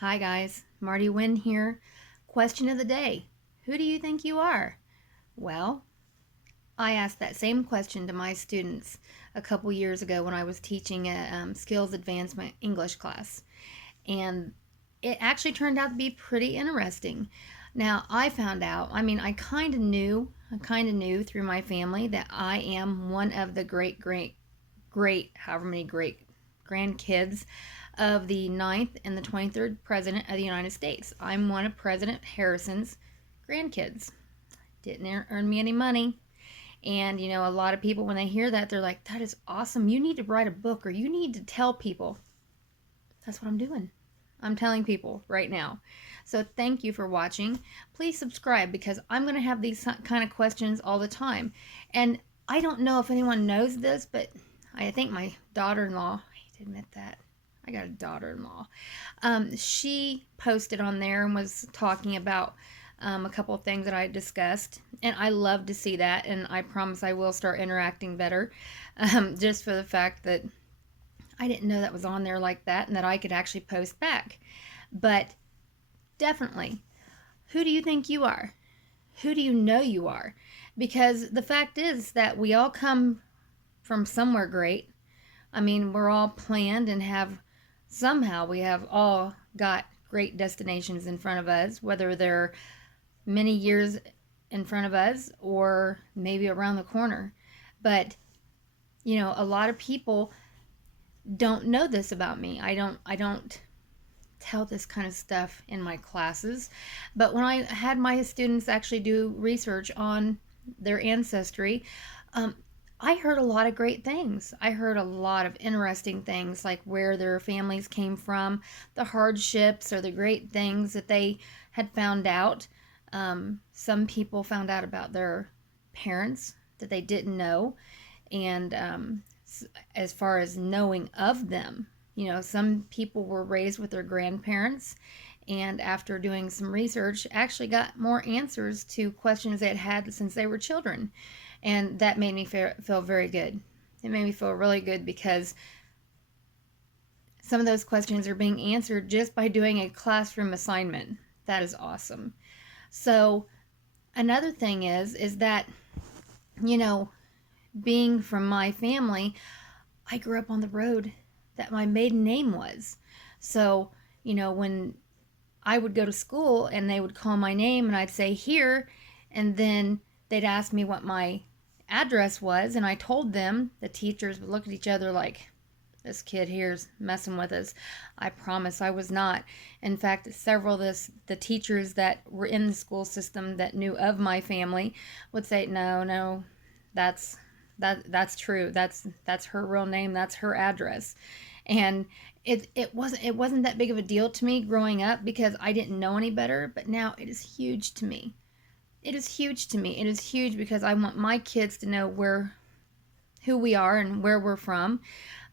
Hi guys, Marty Wynn here. Question of the day. Who do you think you are? Well, I asked that same question to my students a couple years ago when I was teaching a skills advancement English class. And it actually turned out to be pretty interesting. Now, I found out, I kind of knew through my family that I am one of the however many great grandkids of the ninth and the 23rd President of the United States. I'm one of President Harrison's grandkids. Didn't earn me any money. And, a lot of people, when they hear that, they're like, that is awesome. You need to write a book or you need to tell people. That's what I'm doing. I'm telling people right now. So thank you for watching. Please subscribe because I'm going to have these kind of questions all the time. And I don't know if anyone knows this, but I think my daughter-in-law, I hate to admit that, I got a daughter-in-law. She posted on there and was talking about a couple of things that I discussed, and I love to see that, and I promise I will start interacting better, just for the fact that I didn't know that was on there like that and that I could actually post back. But definitely, who do you think you are? Who do you know you are? Because the fact is that we all come from somewhere great. I mean, we're all planned and we have all got great destinations in front of us, whether they're many years in front of us or maybe around the corner. But, a lot of people don't know this about me. I don't tell this kind of stuff in my classes. But when I had my students actually do research on their ancestry, I heard a lot of great things. I heard a lot of interesting things, like where their families came from, the hardships or the great things that they had found out. Some people found out about their parents that they didn't know. And as far as knowing of them, some people were raised with their grandparents, and after doing some research, actually got more answers to questions they had since they were children. And that made me feel very good. It made me feel really good because some of those questions are being answered just by doing a classroom assignment. That is awesome. So another thing is that, being from my family, I grew up on the road that my maiden name was. So, when I would go to school and they would call my name and I'd say here, and then they'd ask me what my address was, and I told them, the teachers would look at each other like, this kid here's messing with us. I promise I was not. In fact, several of the teachers that were in the school system that knew of my family would say, no, that's true. That's her real name. That's her address. And it wasn't that big of a deal to me growing up because I didn't know any better, but now it is huge to me. It is huge to me. It is huge because I want my kids to know who we are and where we're from.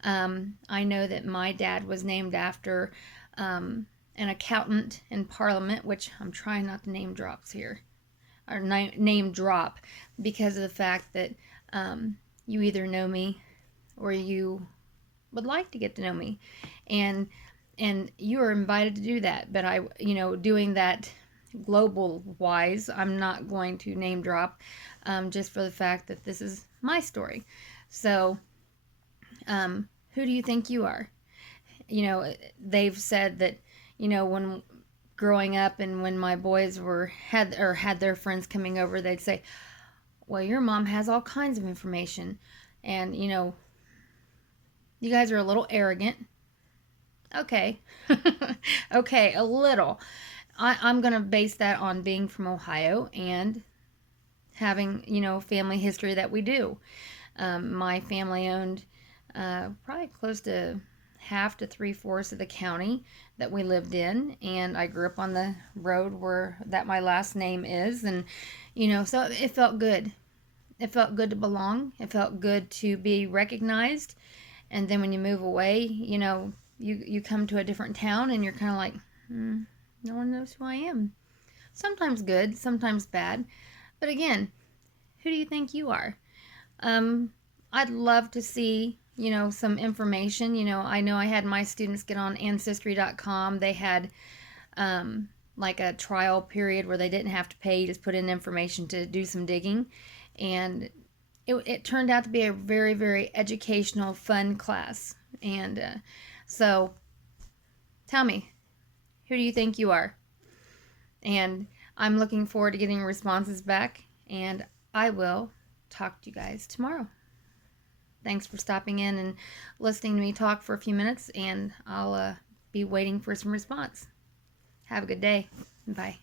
I know that my dad was named after an accountant in Parliament, which I'm trying not to name drops here, or name drop, because of the fact that you either know me or you would like to get to know me, and you are invited to do that. But doing that global wise, I'm not going to name drop, just for the fact that this is my story. So who do you think you are? They've said that, when growing up and when my boys had their friends coming over, they'd say, well, your mom has all kinds of information, and you guys are a little arrogant. Okay. Okay, a little. I'm going to base that on being from Ohio and having, family history that we do. My family owned probably close to half to 3/4 of the county that we lived in, and I grew up on the road where that my last name is, and so it felt good. It felt good to belong. It felt good to be recognized. And then when you move away, you come to a different town and you're kind of like, no one knows who I am. Sometimes good, sometimes bad. But again, who do you think you are? I'd love to see, some information. I know I had my students get on ancestry.com. They had like a trial period where they didn't have to pay. You just put in information to do some digging. And it turned out to be a very, very educational, fun class. And so tell me, who do you think you are? And I'm looking forward to getting responses back. And I will talk to you guys tomorrow. Thanks for stopping in and listening to me talk for a few minutes. And I'll be waiting for some response. Have a good day. Bye.